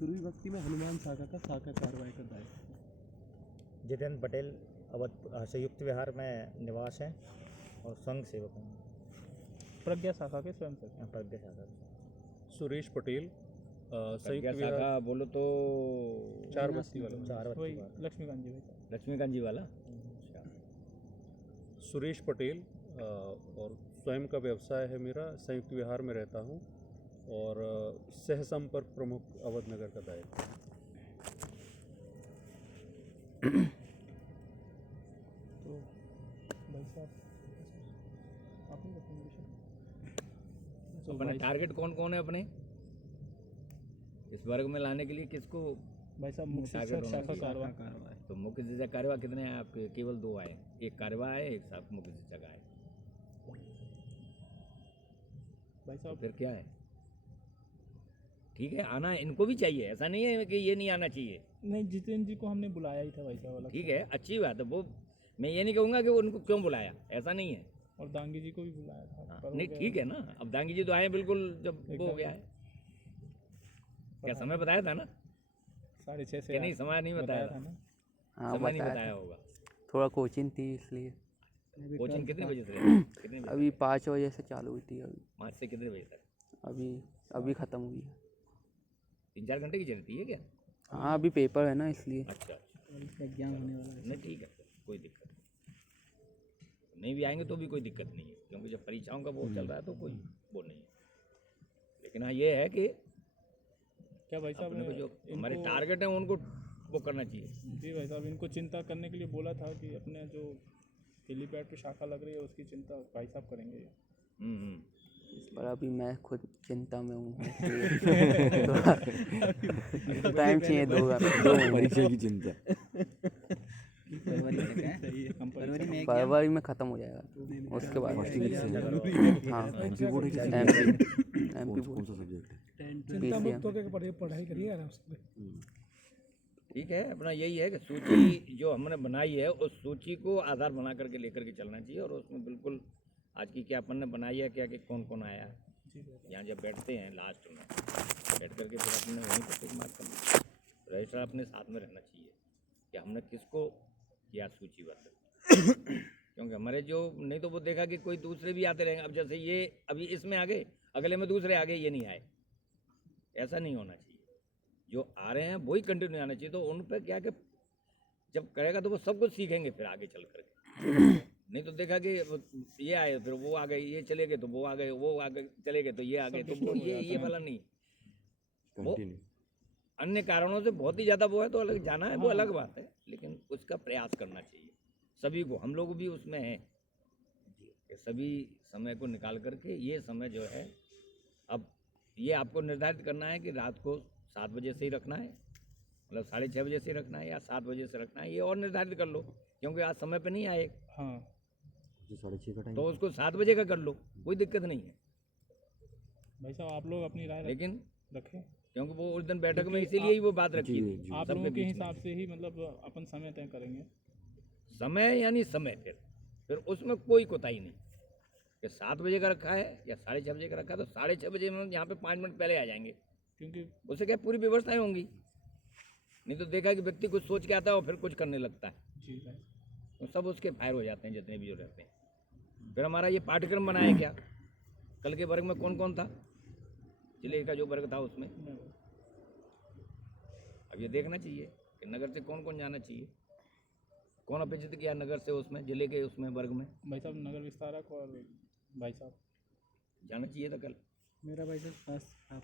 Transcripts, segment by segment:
पूर्वी भक्ति में हनुमान शाखा का शाखा कार्रवाई का दायित्व। जितेंद्र पटेल अवध संयुक्त विहार में निवास है और संघ सेवक हूँ। प्रज्ञा शाखा के स्वयं सेवक। प्रज्ञा शाखा सुरेश पटेल संयुक्त शाखा बोलो तो चार बस्ती वाला। वही लक्ष्मीकांत जी भाई। लक्ष्मीकांत जी वाला। सुरेश पटेल और स्वयं का व्यवसाय है मेरा, संयुक्त विहार में रहता हूँ और सह संपर्क प्रमुख अवध नगर का दायित्व। तो भाई साहब आप ही बताएंगे विषय। तो अपने टारगेट कौन कौन है अपने इस वर्ग में लाने के लिए? किसको भाई साहब मुख्य शिक्षक शाखा कार्रवाई। तो मुख्य शिक्षक कार्यवाह कितने हैं आपके? केवल 2 आए, एक कार्यवाह है, एक साथ मुख्य शिक्षक आए। भाई तो साहब फिर क्या है? ठीक है, आना इनको भी चाहिए, ऐसा नहीं है कि ये नहीं आना चाहिए। नहीं, जितेंद्र जी को हमने बुलाया ही था भाई साहब अलग ठीक से। है, अच्छी बात है। वो मैं ये नहीं कहूँगा कि उनको क्यों बुलाया, ऐसा नहीं है। और दांगी जी को भी बुलाया था। हाँ, पर हो नहीं गया। ठीक है ना। अब दांगी जी तो आए बिल्कुल जब वो हो गया है। क्या समय बताया था ना 6:30 से कि नहीं? समय नहीं बताया था ना। हाँ समय नहीं बताया बताया था। होगा। थोड़ा कोचिंग थी इसलिए। कोचिंग कितने बजे से कितने बजे? अभी 5 बजे से चालू हुई थी। अभी 5 से कितने बजे तक? अभी ख़त्म हुई है। 3-4 घंटे की चलती है क्या? हाँ अभी पेपर है ना इसलिए। अच्छा, एग्जाम होने वाला है। नहीं ठीक है, कोई दिक्कत नहीं। नहीं भी आएंगे तो भी कोई दिक्कत नहीं है, क्योंकि जब परीक्षाओं का वो चल रहा है तो कोई वो नहीं है। लेकिन हाँ ये है कि क्या भाई साहब अपने को जो हमारे इनको- टारगेट है उनको वो करना चाहिए। जी भाई साहब, इनको चिंता करने के लिए बोला था कि अपने जो हेलीपैड पे शाखा लग रही है उसकी चिंता भाई साहब करेंगे। हम्म। पर अभी मैं खुद चिंता में हूँ टाइम चाहिए 2 परीक्षा की चिंता। फरवरी में ख़त्म हो जाएगा उसके बाद। फर्स्ट ईयर से हाँ एमपी बोर्ड है कि एमपी कौन सा सब्जेक्ट है? पढ़ाई करिए आराम से। ठीक है, अपना यही है कि सूची जो हमने बनाई है उस सूची को आधार बना करके लेकर के चलना चाहिए। और उसमें बिल्कुल आज की क्या अपन ने बनाई है, क्या कि कौन कौन आया है। यहाँ जब बैठते हैं लास्ट में बैठ करके फिर अपने वहीं पर टिक मार्क करना। रजिस्ट्रार अपने साथ में रहना चाहिए कि हमने किसको किया सूचीबद्ध। क्योंकि हमारे जो नहीं तो वो देखा कि कोई दूसरे भी आते रहेंगे। अब जैसे ये अभी इसमें आ गए, अगले में दूसरे आ गए, ये नहीं आए, ऐसा नहीं होना चाहिए। जो आ रहे हैं वही कंटिन्यू आना चाहिए। तो उन पर क्या कि जब करेगा तो वो सब कुछ सीखेंगे फिर आगे चल करके। नहीं तो देखा कि ये आए फिर वो आ गए, ये चले गए तो वो आ गए, वो आगे चले गए तो ये आ गए, तो वो ये वाला नहीं। वो कंटिन्यू अन्य कारणों से बहुत ही ज़्यादा वो है तो अलग जाना है, वो अलग बात है। लेकिन उसका प्रयास करना चाहिए सभी को। हम लोग भी उसमें हैं कि सभी समय को निकाल करके ये समय जो है, अब ये आपको निर्धारित करना है कि रात को 7 बजे से ही रखना है, मतलब 6:30 बजे से रखना है या 7 बजे से रखना है, ये और निर्धारित कर लो। क्योंकि आज समय पे नहीं आए हाँ 6:30 का टाइम। तो उसको 7 बजे का कर लो, कोई दिक्कत नहीं है। भाई साहब, आप लोग अपनी राय लेकिन रखें। क्योंकि वो उस दिन बैठक में इसीलिए ही वो बात रखी जी, थी जी। आप सबके लोगों के बीच में। हिसाब से ही मतलब अपन समय तय करेंगे। समय यानी समय फिर उसमें कोई कोताही नहीं कि 7 बजे का रखा है या 6:30 बजे का रखा है तो 6:30 बजे में यहाँ पे 5 मिनट पहले आ जाएंगे। क्योंकि उससे क्या पूरी व्यवस्थाएं होंगी। नहीं तो देखा कि व्यक्ति कुछ सोच के आता है और फिर कुछ करने लगता है, जी भाई, तो सब उसके फायर हो जाते हैं जितने भी जो रहते हैं। फिर हमारा ये पाठ्यक्रम बनाया क्या, कल के वर्ग में कौन कौन था, जिले का जो वर्ग था उसमें अब ये देखना चाहिए कि नगर से कौन कौन जाना चाहिए, कौन अपेक्षित किया नगर से उसमें जिले के उसमें वर्ग में भाई साहब नगर विस्तारक और भाई साहब जाना चाहिए था कल। मेरा भाई साहब आप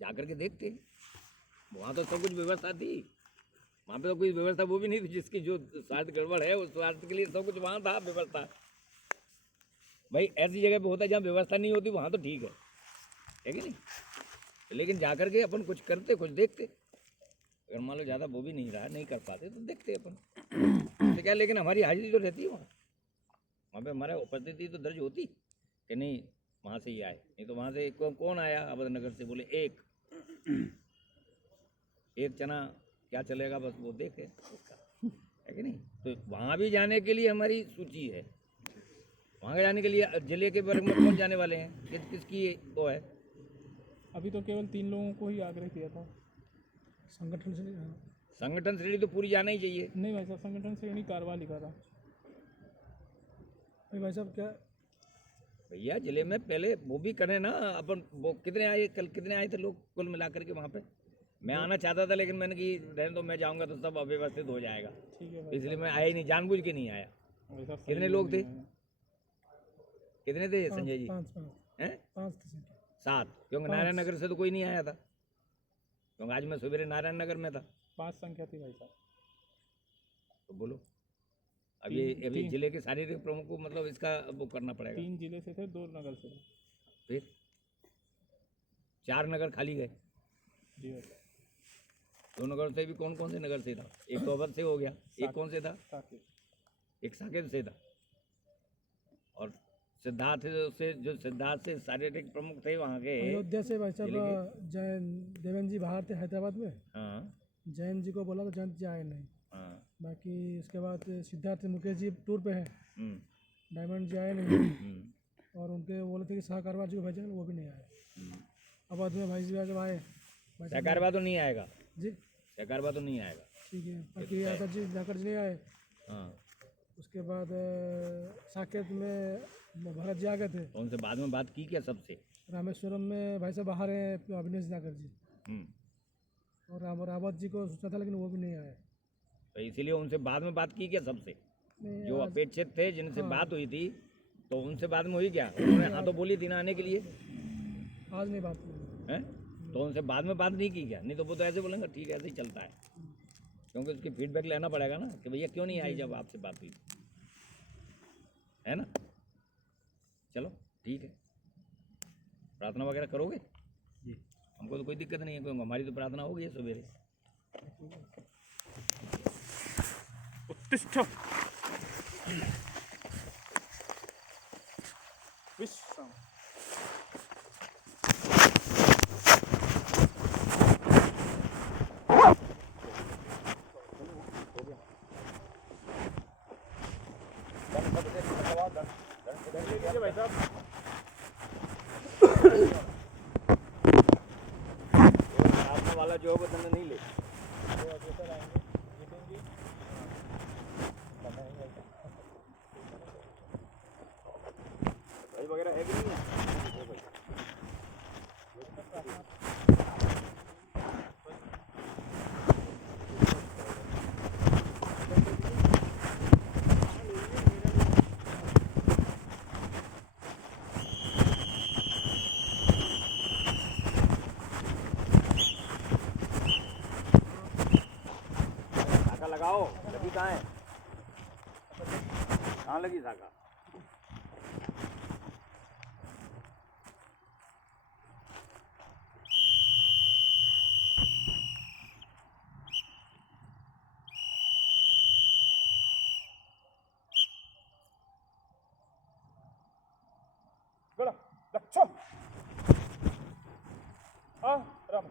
जा कर के देखते, वहाँ तो सब कुछ व्यवस्था थी, वहाँ पे तो कोई व्यवस्था वो भी नहीं थी जिसकी जो स्वास्थ्य गड़बड़ है उस स्वास्थ्य के लिए सब कुछ वहाँ था व्यवस्था। भाई ऐसी जगह पे होता है जहाँ व्यवस्था नहीं होती वहाँ तो ठीक है कि नहीं। लेकिन जा कर के अपन कुछ करते कुछ देखते, अगर मान लो ज़्यादा वो भी नहीं रहा नहीं कर पाते तो देखते अपन तो क्या। लेकिन हमारी हाजिरी तो रहती है वहाँ पे हमारा उपस्थिति तो दर्ज होती कि नहीं वहाँ से ही आए। नहीं तो वहाँ से कौन आया अवध नगर से, बोले एक चना क्या चलेगा बस वो देखे उसका है कि नहीं। तो वहाँ भी जाने के लिए हमारी सूची है, वहाँ जाने के लिए जिले के वर्ग में कौन जाने वाले हैं, किसकी वो है। अभी तो केवल 3 लोगों को ही आग्रह किया था। संगठन श्रेणी तो पूरी जाना ही चाहिए। नहीं भाई साहब, संगठन श्रेणी कारवा लिखा था। भाई साहब क्या भैया जिले में पहले वो भी करें ना अपन। वो कितने आए कल, कितने आए थे लोग कुल मिलाकर के वहाँ पे? मैं आना चाहता था लेकिन मैंने कि रहने दो, मैं जाऊँगा तो सब अव्यवस्थित हो जाएगा, ठीक है भाई इसलिए मैं आया ही नहीं, जानबूझ के नहीं आया। भाई साहब, कितने सही लोग थे? नहीं है। कितने थे संजय जी? हैं? 7, क्योंकि नारायण नगर से तो कोई नहीं आया था, क्योंकि आज मैं सवेरे नारायण नगर में था। 5 संख्या थी भाई साहब। तो बोलो अब ये अभी तीन- जिले के शारीरिक प्रमुख को मतलब इसका वो करना पड़ेगा। 3 जिले से थे, 2 नगर से थे। फिर 4 नगर खाली गए। जी भाई साहब। 2 नगर से भी कौन कौन से नगर से था? एक तो अवध से हो गया, एक कौन से था? साकेत। एक साकेत से था, और सिद्धार्थ से, जो सिद्धार्थ से शारीरिक प्रमुख थे वहाँ के। अयोध्या से भाई जिले साहब जैन देवेंद्र जी बाहर थे हैदराबाद में, हाँ जैन जी को बोला तो जैन जी आए नहीं। हाँ। बाकी उसके बाद सिद्धार्थ मुकेश जी टूर पे हैं, हम्म, डायमंड जी आए नहीं। और उनके बोले थे कि सहकारवा जी को भेजेंगे, वो भी नहीं आए। अवध में भाई जी जब आए भाई साहब- सहकारवा तो नहीं आएगा, जी सहकारवा तो नहीं आएगा। ठीक है। बाकी आकर जी नहीं आए। हाँ, उसके बाद साकेत में भरत जी आ गए थे। तो उनसे बाद में बात की क्या सबसे? रामेश्वरम में भाई साहब बाहर हैं अविनेश नागर जी, हम्म, और रावत जी को सोचा था लेकिन वो भी नहीं आए। तो इसीलिए उनसे बाद में बात की क्या सबसे? नहीं, जो आज- अपेक्षित थे, जिनसे हाँ। बात हुई थी, तो उनसे बाद में हुई क्या? उन्होंने हाँ तो बोली थी ना आने के लिए, आज नहीं बात हुई। हैं? तो उनसे बाद में बात नहीं की क्या? नहीं तो वो तो ऐसे बोलेंगे ठीक है, ऐसे ही चलता है, क्योंकि उसकी फीडबैक लेना पड़ेगा ना कि भैया क्यों नहीं आई जब आपसे बात हुई, है ना? चलो ठीक है, प्रार्थना वगैरह करोगे? जी, हमको तो कोई दिक्कत नहीं है, क्योंकि हमारी तो प्रार्थना हो गई है सवेरे। उत्तिष्ठ विश्राम। प्रार्थना वाला जो है वो दंड नहीं ले। भाई वगैरह है कि नहीं है? शाखा लगाओ, लगी कहाँ है? कहाँ लगी शाखा? गड़ा दक्ष आरम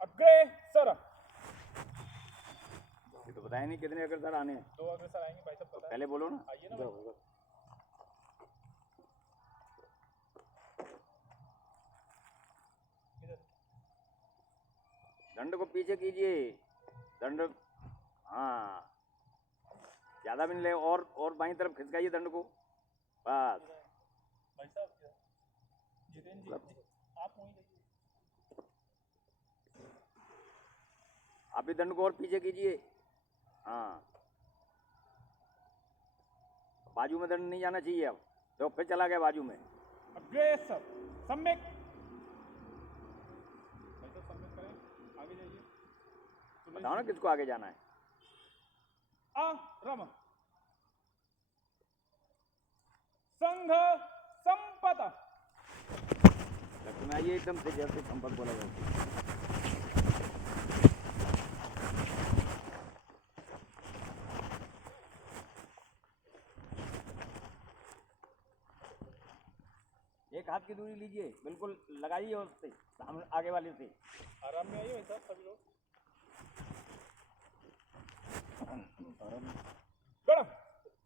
अग्रेसर। ये तो बताया नहीं कितने अग्रसर आने हैं। 2 अग्रसर आएंगे भाई साहब, पता है। पहले बोलो ना। आइए ना भाई। दंड को पीछे कीजिए, दंड, हाँ ज्यादा भी नहीं ले, और बाईं तरफ खिसकाइए दंड को, बस। भाई साहब जितेंद्र जी, आप वहीं रहिए। आप भी दंड को और पीछे कीजिए, हाँ। बाजू में दंड नहीं जाना चाहिए, अब तो फिर चला गया बाजू में। अग्रेसर सम्यक। भाई साहब सम्यक करें, आगे जाइए। बताओ ना किसको आगे जाना है। आरम संघ संपदा। लक्ष्मी आइए एकदम से, जैसे संपर्क बोला जाता है। एक हाथ की दूरी लीजिए, बिल्कुल लगाइए उससे, सामने आगे वाले से। आराम में आइए भाई साहब सभी लोग। गण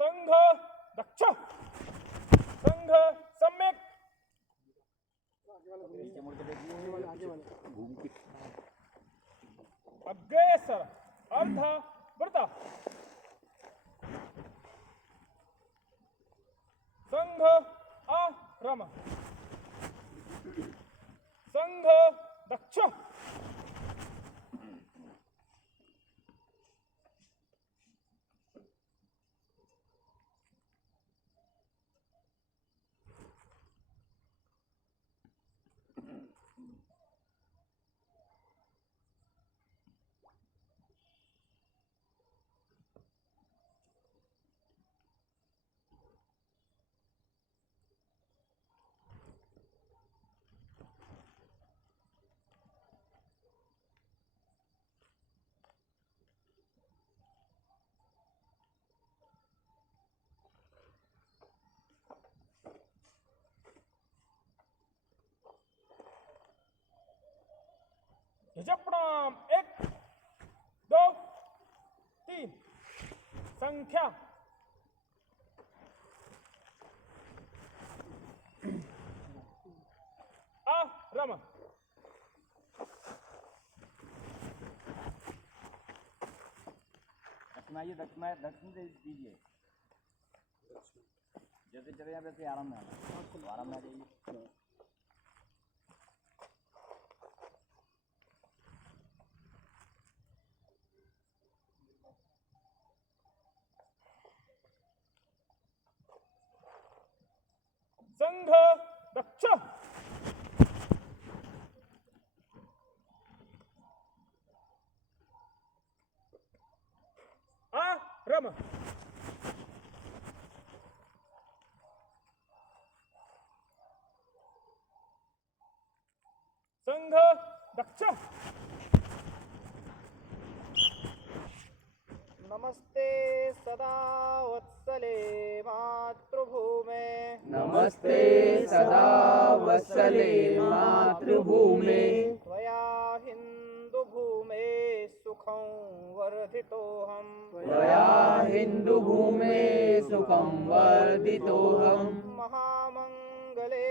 संघ दक्ष संघ सम्यक संघ आरम संघ दक्ष प्रणाम 1 2 3 संख्या आरम दक्षिणाइए दक्षिण से दीजिए जैसे चले जाए वैसे आराम में आना आराम में आ जाइए संघ दक्ष आरम संघ दक्ष नमस्ते सदा वत्सले मातृभूमे नमस्ते सदा वत्सले मातृभूमे त्वया हिन्दुभूमे सुखं वर्धितोऽहम् त्वया हिन्दुभूमे सुखं वर्धितोऽहम् महामङ्गले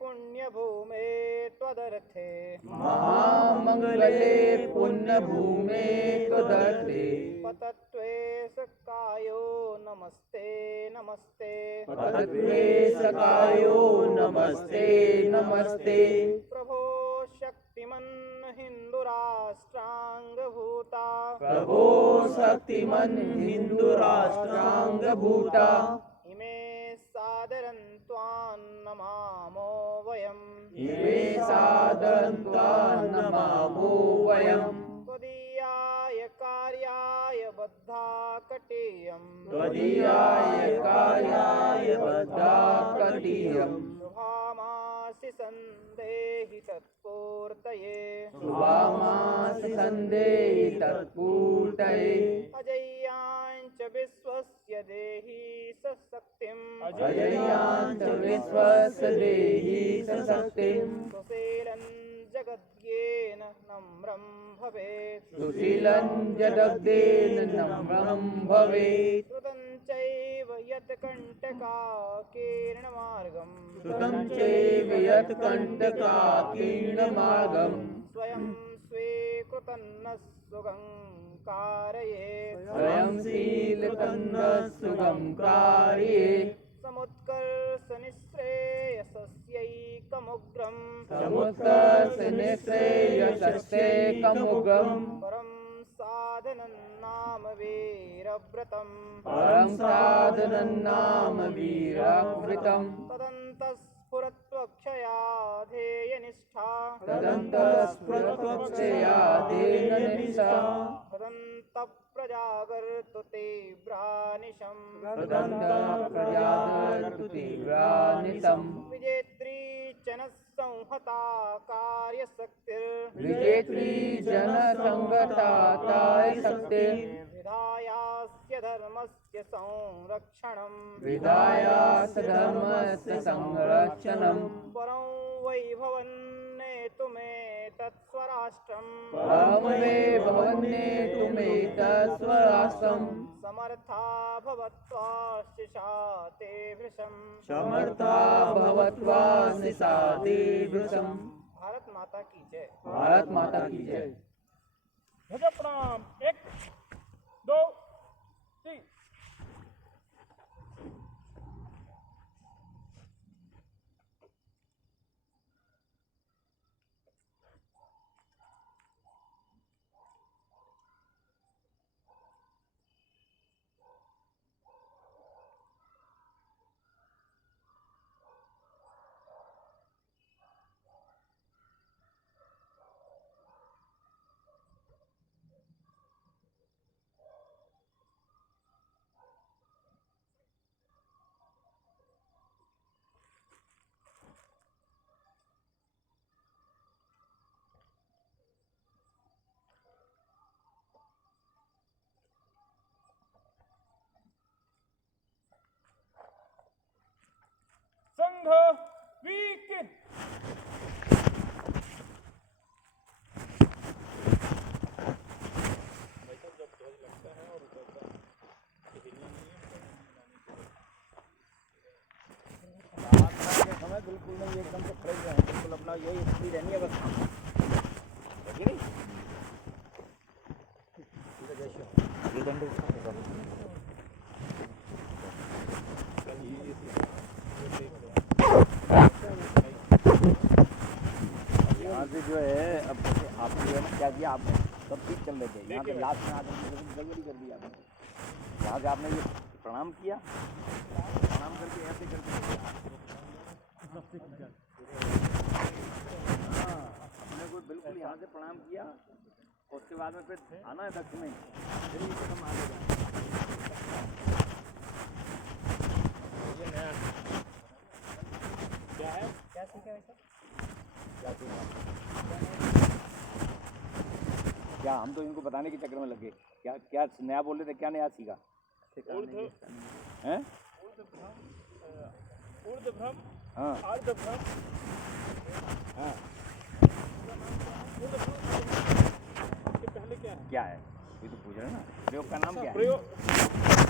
पुण्यभूमे त्वदर्थे महामङ्गले पुण्यभूमे त्वदर्थे पतत्वे सकायो नमस्ते नमस्ते पतत्वे सकायो नमस्ते नमस्ते प्रभो शक्तिमन् हिन्दुराष्ट्राङ्गभूता प्रभो शक्तिमन् हिन्दुराष्ट्राङ्गभूता इमे सादरं त्वां नमामो वयम् इमे सादरं त्वां नमामो वयम् त्वदीयाय कार्याय बद्धा कटेयम् त्वदीयाय कार्याय बद्धाकटीयम् शुभामासि सन्देहि तत्पूर्तये शुभामासि सन्देहि तत्पूर्तये अजय्याञ्च विश्वस्य देहि सशक्तिम् अजयाञ्च विश्वस्य देहि सशक्तिम् सुशीलं जगद्येन नम्रं भवेत् सुशीलं जगद्देन नम्रं भवेत् श्रुतं चैव यत्कण्टकाकीर्णमार्गम् श्रुतं चैव यत्कण्टकाकीर्णमार्गम् स्वयं स्वीकृतन्न सुगं कारयेत् स्वयं शीलतन्नः सुगं कार्येत् समुत्कर्षनिःश्रेयसस्यैकमुग्रम् समुत्कर्षनिःश्रेयसस्यैकमुग्रम् परं साधनं नाम वीरव्रतम् परं साधनं नाम वीरव्रतम् तदन्तस्फुरत्वक्षया ध्येयनिष्ठा तदन्तस्फुरत्वक्षया तेननिष्ठा तदन्तप्रजागर्तु तीव्रानिशम् तदन्तप्रजागर्तु तीव्रानिशम् विजेत्री च न संहता कार्यशक्तिर् विजेत्री जनसङ्गता कार्यशक्तिर् विधायास्य धर्मस्य संरक्षणम् विधायास धर्मस्य संरक्षणम् परं वैभवन्नेतुमेतत्स्वराष्ट्रम् परं वै भवन्नेतुमेतत्स्वराष्ट्रम् समर्था भवत्वा शिशाते भृशम् समर्था भवत्वा निशाते वृषम्। भारत माता की जय। भारत माता की जय। ध्वजा प्रणाम 1 2 3 बंधो वीक समय बिल्कुल नहीं एकदम से खड़े हुए हैं, बिल्कुल अपना यही स्थिति रहनी है बस, है कि नहीं? यहाँ से जो है अब जैसे आप जो है ना क्या किया आपने, सब ठीक चल रहे थे, यहाँ से लास्ट में आकर गड़बड़ी कर दी आपने। यहाँ से आपने ये प्रणाम किया, प्रणाम करके ऐसे करके हाँ, अपने को बिल्कुल यहाँ से प्रणाम किया, उसके बाद में फिर आना है दक्षिण में, फिर इसे हम आगे जाएंगे। ये नया क्या है, क्या सीखा है सर, क्या सीखा, क्या हम तो इनको बताने के चक्कर में लगे, क्या क्या नया बोल रहे थे, क्या नया सीखा हैं? ऊर्ध्वभ्रम हाँ अर्धभ्रम हाँ के पहले क्या है? क्या है ये तो पूछ रहे हैं ना, प्रयोग का नाम क्या है? प्रयोग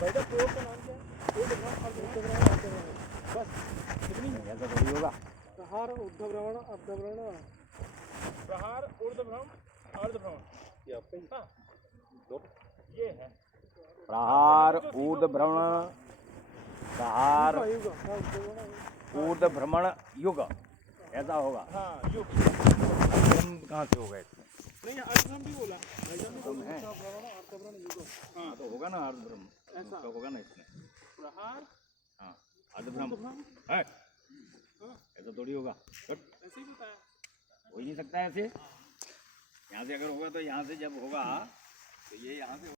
पहले प्रयोग का नाम क्या है? ऊर्ध्वभ्रम अर्धभ्रम बस इतनी ही। ऐसा थोड़ी होगा, प्रहार ऊर्ध्वभ्रमण अर्धभ्रमण प्रहार ऊर्ध्वभ्रम अर्धभ्रम हाँ ये है प्रहार ऊर्ध्व भ्रमण, प्रहार ऊर्ध्व भ्रमण युग, ऐसा होगा। हाँ युग अर्धभ्रम कहाँ से होगा इसमें? नहीं अर्धभ्रम भी बोला अर्धभ्रम है हाँ तो होगा ना अर्धभ्रम, ऐसा तो होगा ना इसमें प्रहार हाँ अर्धभ्रम है, ऐसा थोड़ी होगा, हट, ऐसे ही बताया हो ही नहीं सकता ऐसे। यहाँ से अगर होगा तो यहाँ से जब होगा तो ये यहाँ से